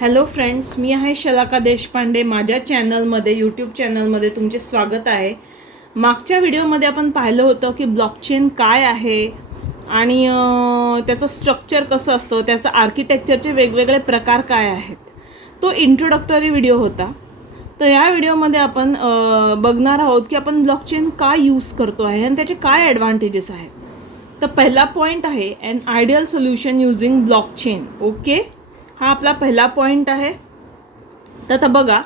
Hello friends, मी आहे शलाका देशपांडे. माझ्या चॅनलमध्ये यूट्यूब चॅनलमध्ये तुमचे स्वागत आहे. मागच्या व्हिडिओमध्ये आपण पाहिलं होतं की ब्लॉकचेन काय आहे आणि त्याचं स्ट्रक्चर कसं असतं, त्याचं आर्किटेक्चरचे वेगवेगळे प्रकार काय आहेत. तो इंट्रोडक्टरी व्हिडिओ होता. तर या व्हिडिओमध्ये आपण बघणार आहोत की आपण ब्लॉकचेन का यूज करतो आहे आणि त्याचे काय ॲडव्हान्टेजेस आहेत. तर पहिला पॉईंट आहे an ideal solution using blockchain. Okay, हा आपला पहिला पॉईंट आहे. तर आता बघा,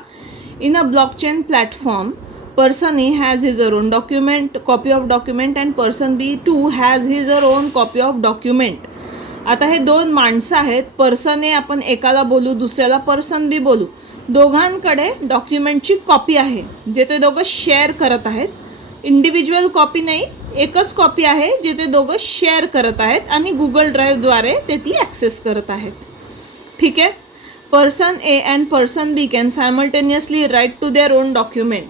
in a blockchain platform person A has his own document copy of document and person B too has his own copy of document. आता हे दोन माणसं आहेत. पर्सन ए आपण एकाला बोलू, दुसऱ्याला पर्सन बी बोलू. दोघांकडे डॉक्युमेंटची कॉपी आहे जे ते दोघं शेअर करत आहेत. इंडिव्हिज्युअल कॉपी नाही, एकच कॉपी आहे जे ते दोघं शेअर करत आहेत आणि गुगल ड्राईव्हद्वारे ते ती ॲक्सेस करत आहेत. ठीक आहे. Person A and person B can simultaneously write to their own document.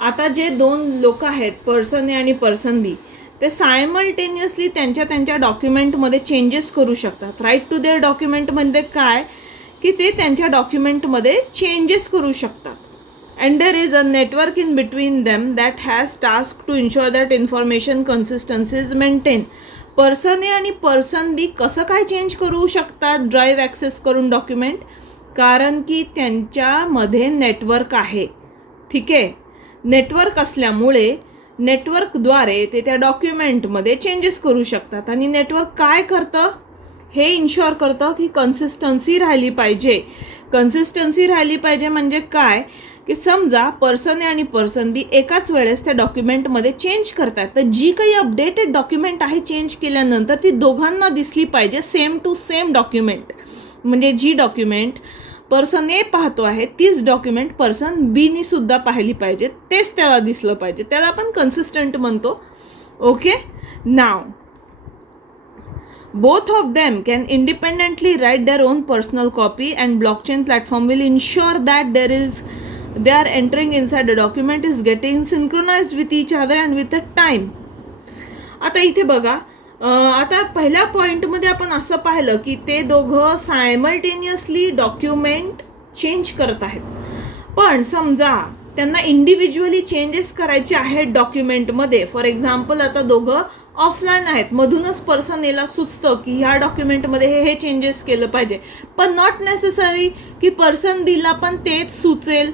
आता जे दोन लोक आहेत, पर्सन ए आणि पर्सन बी, ते सायमल्टेनियसली त्यांच्या डॉक्युमेंटमध्ये चेंजेस करू शकतात. राईट टू देअर डॉक्युमेंटमध्ये काय की ते त्यांच्या डॉक्युमेंटमध्ये चेंजेस करू शकतात. And there is a network in between them that has task to ensure that information consistency is maintain. Person A आणि पर्सन बी कसं काय चेंज करू शकतात ड्राईव्ह ॲक्सेस करून डॉक्युमेंट, कारण की त्यांच्यामध्ये नेटवर्क आहे. ठीक आहे. नेटवर्क असल्यामुळे नेटवर्कद्वारे ते त्या डॉक्युमेंटमध्ये चेंजेस करू शकतात. आणि नेटवर्क काय करतं, हे इन्शुअर करतं की कन्सिस्टन्सी राहिली पाहिजे. कन्सिस्टन्सी राहिली पाहिजे म्हणजे काय की समजा पर्सन ए आणि पर्सन बी एकाच वेळेस त्या डॉक्युमेंटमध्ये चेंज करतात, तर जी काही अपडेटेड डॉक्युमेंट आहे चेंज केल्यानंतर ती दोघांना दिसली पाहिजे, सेम टू सेम डॉक्युमेंट. म्हणजे जी डॉक्युमेंट पर्सन ए पाहतो आहे तीच डॉक्युमेंट पर्सन बीनी सुद्धा पाहिली पाहिजे, तेच त्याला दिसलं पाहिजे. त्याला आपण कन्सिस्टंट म्हणतो. Okay. Now both of them can independently write their own personal copy and blockchain platform will ensure that they are entering inside the document is getting synchronized with each other and with the time. आता इथे बघा, आता पहिल्या पॉईंटमध्ये आपण असं पाहिलं की ते दोघं सायमल्टेनियसली डॉक्युमेंट चेंज करत आहेत. पण समजा त्यांना इंडिव्हिज्युअली चेंजेस करायचे आहेत डॉक्युमेंटमध्ये. फॉर एक्झाम्पल, आता दोघं ऑफलाईन आहेत, मधूनच पर्सन एला सुचतं की ह्या डॉक्युमेंटमध्ये हे चेंजेस केलं पाहिजे, पण नॉट नेसेसरी की पर्सन बीला पण तेच सुचेल.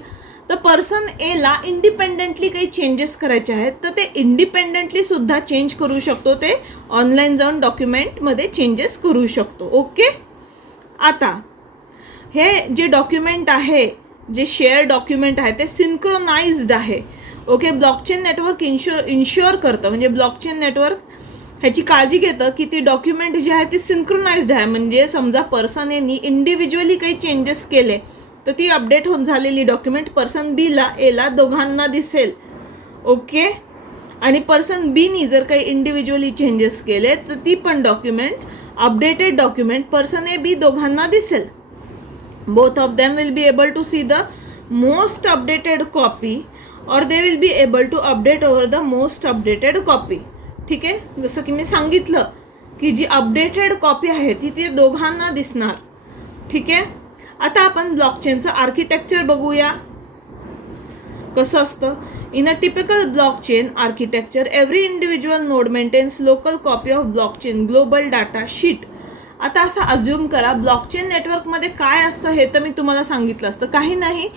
तर पर्सन एला इंडिपेंडेंटली काही चेंजेस करायचे आहेत तर ते इंडिपेंडेंटली सुद्धा चेंज करू शकतो. ते ऑनलाईन जाऊन डॉक्युमेंटमध्ये चेंजेस करू शकतो. ओके. आता हे जे डॉक्युमेंट आहे, जे शेअर डॉक्युमेंट आहे, ते सिंक्रोनाइज्ड आहे. ओके. ब्लॉकचेन नेटवर्क इन्श्युअर करतं, म्हणजे ब्लॉकचेन नेटवर्क ह्याची काळजी घेतं की ती डॉक्युमेंट जी आहे ती सिंक्रोनाइज्ड आहे. म्हणजे समजा पर्सन एनी इंडिव्हिज्युअली काही चेंजेस केले तर ती अपडेट होऊन झालेली डॉक्युमेंट पर्सन बीला एला दोघांना दिसेल. ओके. आणि पर्सन बीनी जर काही इंडिव्हिज्युअली चेंजेस केले तर ती पण document, updated document person A B दोघांना दिसेल. Both of them will be able to see the most updated copy और they will be able to update over the most updated copy. ठीक आहे. जसं की मी सांगितलं की जी अपडेटेड कॉपी आहे ती ते दोघांना दिसणार. ठीक आहे. आता आपण ब्लॉकचेनचं आर्किटेक्चर बघूया कसं असतं. In a typical blockchain architecture every individual node maintains local copy of blockchain global data sheet. आता असं अज्युम करा, ब्लॉकचेन नेटवर्कमध्ये काय असतं हे तर मी तुम्हाला सांगितलं असतं. काही नाही,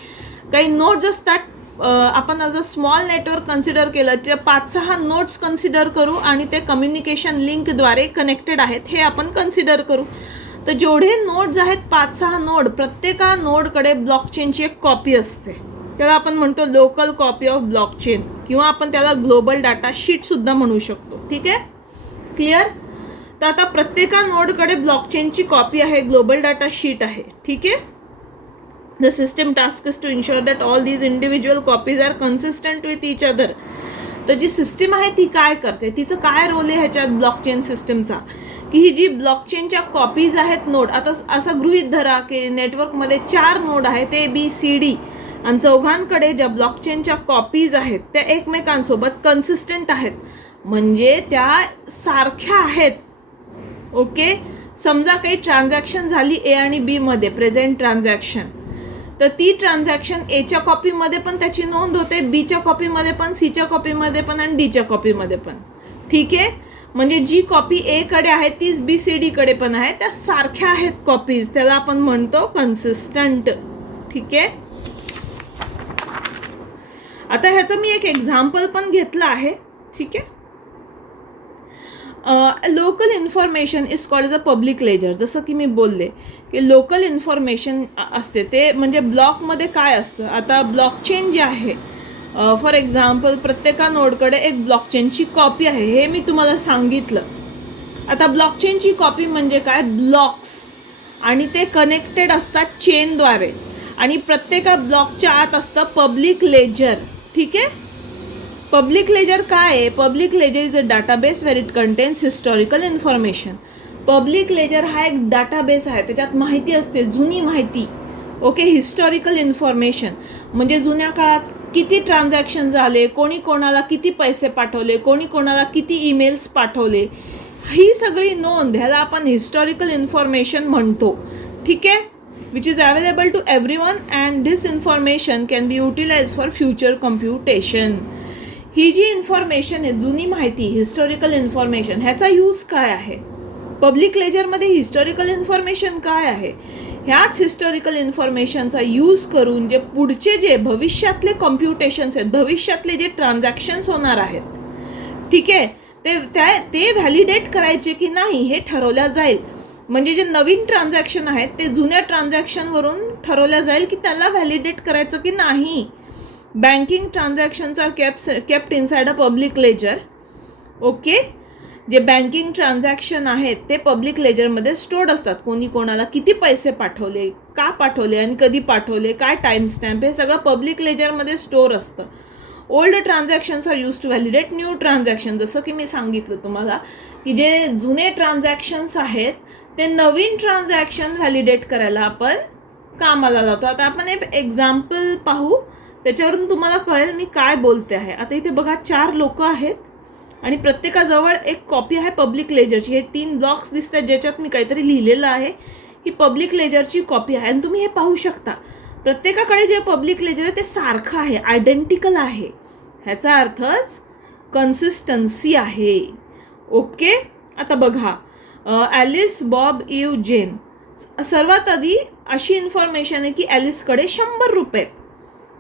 काही नोड्स असतात. आपण as a small network consider केलं तर 5-6 नोड्स कन्सिडर करू आणि ते कम्युनिकेशन लिंकद्वारे कनेक्टेड आहेत हे आपण कन्सिडर करू. तर जेवढे नोड्स आहेत, 5-6 नोड, प्रत्येका नोडकडे ब्लॉकचेनची एक कॉपी असते. त्याला आपण म्हणतो लोकल कॉपी ऑफ ब्लॉकचेन, किंवा आपण त्याला ग्लोबल डाटा शीटसुद्धा म्हणू शकतो. ठीक आहे. क्लिअर. तर आता प्रत्येका नोडकडे ब्लॉकचेनची कॉपी आहे, ग्लोबल डाटा शीट आहे. ठीक आहे. The system task is to ensure that all these individual copies are consistent with each other. तर जी सिस्टीम आहे ती काय करते, तिचं काय रोल आहे ह्याच्यात ब्लॉकचेन सिस्टमचा, की ही जी ब्लॉकचेनच्या कॉपीज आहेत नोड, आता असं गृहीत धरा की नेटवर्कमध्ये 4 नोड आहेत, ABCD, आणि चौघांकडे ज्या ब्लॉकचेनच्या कॉपीज आहेत त्या एकमेकांसोबत कन्सिस्टंट आहेत, म्हणजे त्या सारख्या आहेत. ओके. समजा काही ट्रान्झॅक्शन झाली ए आणि बी मध्ये, प्रेझेंट ट्रान्झॅक्शन, तर ती ट्रान्झॅक्शन एच्या कॉपीमध्ये पण त्याची नोंद होते, बीच्या कॉपीमध्ये पण, सीच्या कॉपीमध्ये पण आणि डीच्या कॉपीमध्ये पण. ठीक आहे, म्हणजे जी कॉपी ए कडे आहे तीच बी सी डी कडे पण आहे, त्या सारख्या आहेत कॉपीज, त्याला आपण म्हणतो कन्सिस्टंट. ठीक आहे, आता ह्याचं मी एक एक्झाम्पल पण घेतलं आहे. ठीक आहे, local information is called a public ledger. जसं की मी बोलले की लोकल इन्फॉर्मेशन असते ते म्हणजे ब्लॉकमध्ये काय असतं. आता ब्लॉकचेन जे आहे, फॉर एक्झाम्पल प्रत्येका नोडकडे एक ब्लॉकचेनची कॉपी आहे, हे मी तुम्हाला सांगितलं. आता ब्लॉकचेनची कॉपी म्हणजे काय, ब्लॉक्स, आणि ते कनेक्टेड असतात चेनद्वारे, आणि प्रत्येका ब्लॉकच्या आत असतं पब्लिक लेजर. ठीक आहे, पब्लिक लेजर काय आहे, public ledger is a database where it contains historical information. Public ledger हा एक डाटाबेस आहे, त्याच्यात माहिती असते, जुनी माहिती. ओके, हिस्टॉरिकल इन्फॉर्मेशन म्हणजे जुन्या काळात किती ट्रान्झॅक्शन झाले, कोणी कोणाला किती पैसे पाठवले, कोणी कोणाला किती ईमेल्स पाठवले, ही सगळी नोंद, ह्याला आपण हिस्टॉरिकल इन्फॉर्मेशन म्हणतो. ठीक आहे, which is available to everyone and this information can be utilise for future computation. ही जी इन्फॉर्मेशन आहे, जुनी माहिती, हिस्टॉरिकल इन्फॉर्मेशन, ह्याचा यूज काय आहे पब्लिक लेजरमध्ये, हिस्टॉरिकल इन्फॉर्मेशन काय आहे, ह्याच हिस्टॉरिकल इन्फॉर्मेशनचा यूज करून जे पुढचे जे भविष्यातले कॉम्प्युटेशन्स आहेत, भविष्यातले जे ट्रान्झॅक्शन्स होणार आहेत, ठीक आहे, ते व्हॅलिडेट करायचे की नाही हे ठरवल्या जाईल. म्हणजे जे नवीन ट्रान्झॅक्शन आहेत ते जुन्या ट्रान्झॅक्शनवरून ठरवल्या जाईल की त्याला व्हॅलिडेट करायचं की नाही. Banking transactions are kept inside a public ledger. Okay, जे बँकिंग ट्रान्झॅक्शन आहेत ते पब्लिक लेजरमध्ये स्टोर्ड असतात. कोणी कोणाला किती पैसे पाठवले, का पाठवले आणि कधी पाठवले, काय टाइम स्टॅम्प, हे सगळं पब्लिक लेजरमध्ये स्टोअर असतं. Old transactions are use to validate new transaction. जसं की मी सांगितलं तुम्हाला की जे जुने ट्रान्झॅक्शन्स आहेत ते नवीन ट्रान्झॅक्शन व्हॅलिडेट करायला आपण कामाला लावतो. आता आपण एक एक्झाम्पल पाहू, त्याच्यावरून तुम्हाला कळेल मी काय बोलते आहे. आता इथे बघा 4 लोक आहेत आणि प्रत्येकाजवळ एक कॉपी आहे पब्लिक लेजरची. हे 3 ब्लॉक्स दिसतात ज्याच्यात मी काहीतरी लिहिलेलं आहे. ही पब्लिक लेजरची कॉपी आहे आणि तुम्ही हे पाहू शकता प्रत्येकाकडे जे पब्लिक लेजर आहे ते सारखं आहे, आयडेंटिकल आहे. ह्याचा अर्थच कन्सिस्टन्सी आहे. ओके, आता बघा ॲलिस, बॉब, इव, जेन. सर्वात आधी अशी इन्फॉर्मेशन आहे की ॲलिसकडे 100 रुपये आहेत.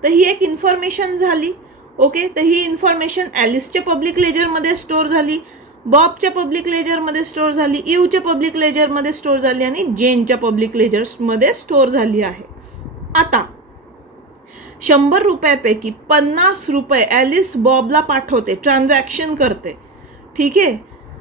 तर ही एक इन्फॉर्मेशन झाली. ओके, तर ही इन्फॉर्मेशन ॲलिसच्या पब्लिक लेजरमध्ये स्टोअर झाली, बॉबच्या पब्लिक लेजरमध्ये स्टोअर झाली, इवच्या पब्लिक लेजरमध्ये स्टोअर झाली आणि जेनच्या पब्लिक लेजर्समध्ये स्टोअर झाली आहे. आता 100 रुपयापैकी 50 रुपये ॲलिस बॉबला पाठवते, ट्रान्झॅक्शन करते. ठीक आहे,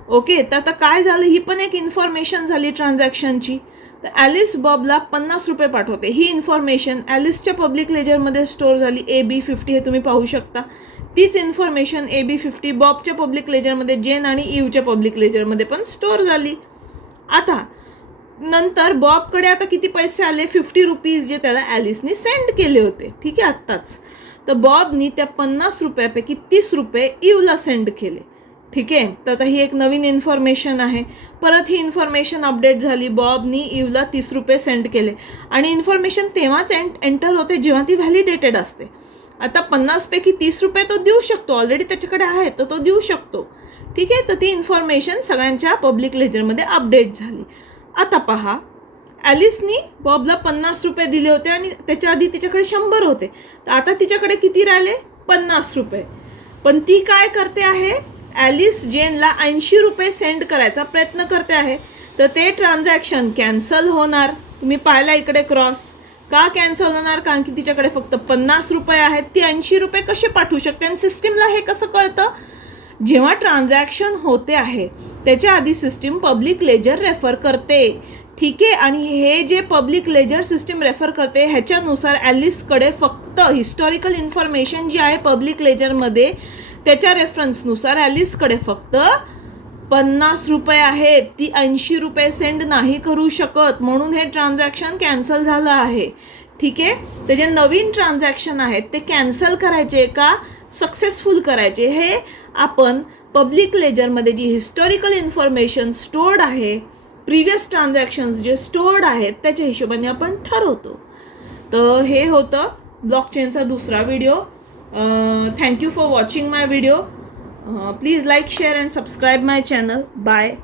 ओके, तर आता काय झालं, ही पण एक इन्फॉर्मेशन झाली ट्रान्झॅक्शनची. तर ॲलिस बॉबला 50 रुपये पाठवते. ही इन्फॉर्मेशन ॲलिसच्या पब्लिक लेजरमध्ये स्टोअर झाली, AB50, हे तुम्ही पाहू शकता. तीच इन्फॉर्मेशन AB50 बॉबच्या पब्लिक लेजरमध्ये, जेन आणि इवच्या पब्लिक लेजरमध्ये पण स्टोअर झाली. आता नंतर बॉबकडे आता किती पैसे आले, 50 रुपीज, जे त्याला ॲलिसने सेंड केले होते. ठीक आहे, आत्ताच. तर बॉबनी त्या 50 रुपयापैकी 30 रुपये इवला सेंड केले. ठीक आहे, तर आता ही एक नवीन इन्फॉर्मेशन आहे. परत ही इन्फॉर्मेशन अपडेट झाली, बॉबनी इवला 30 रुपये सेंड केले आणि इन्फॉर्मेशन तेव्हाच एंटर होते जेव्हा ती व्हॅलिडेटेड असते. आता 50 पैकी 30 रुपये तो देऊ शकतो, ऑलरेडी त्याच्याकडे आहे तर तो देऊ शकतो. ठीक आहे, तर ती इन्फॉर्मेशन सगळ्यांच्या पब्लिक लेजरमध्ये अपडेट झाली. आता पहा, ॲलिसनी बॉबला 50 रुपये दिले होते आणि त्याच्या आधी तिच्याकडे 100 होते. तर आता तिच्याकडे किती राहिले, 50 रुपये. पण ती काय करते आहे, ॲलिस जेनला 80 रुपये सेंड करायचा प्रयत्न करते आहे. तर ते ट्रान्झॅक्शन कॅन्सल होणार. तुम्ही पाहिला इकडे क्रॉस. का कॅन्सल होणार, कारण की तिच्याकडे फक्त 50 रुपये आहेत. ती 80 रुपये कसे पाठवू शकते आणि सिस्टीमला हे कसं कळतं, जेव्हा ट्रान्झॅक्शन होते आहे त्याच्या आधी सिस्टीम पब्लिक लेजर रेफर करते. ठीक आहे, आणि हे जे पब्लिक लेजर सिस्टीम रेफर करते ह्याच्यानुसार ॲलिसकडे फक्त हिस्टॉरिकल इन्फॉर्मेशन जी आहे पब्लिक लेजरमध्ये त्याच्या रेफरन्सनुसार ॲलिसकडे फक्त 50 रुपये आहेत. ती 80 रुपये सेंड नाही करू शकत, म्हणून हे ट्रान्झॅक्शन कॅन्सल झालं आहे. ठीक आहे, तर जे नवीन ट्रान्झॅक्शन आहेत ते कॅन्सल करायचे का सक्सेसफुल करायचे, हे आपण पब्लिक लेजरमध्ये जी हिस्टॉरिकल इन्फॉर्मेशन स्टोर्ड आहे प्रिव्हियस ट्रान्झॅक्शन्स जे स्टोर्ड आहेत त्याच्या हिशोबाने आपण ठरवतो. तर हे होतं ब्लॉकचेनचा दुसरा video. Thank you for watching my video. Please like, share and subscribe my channel. Bye.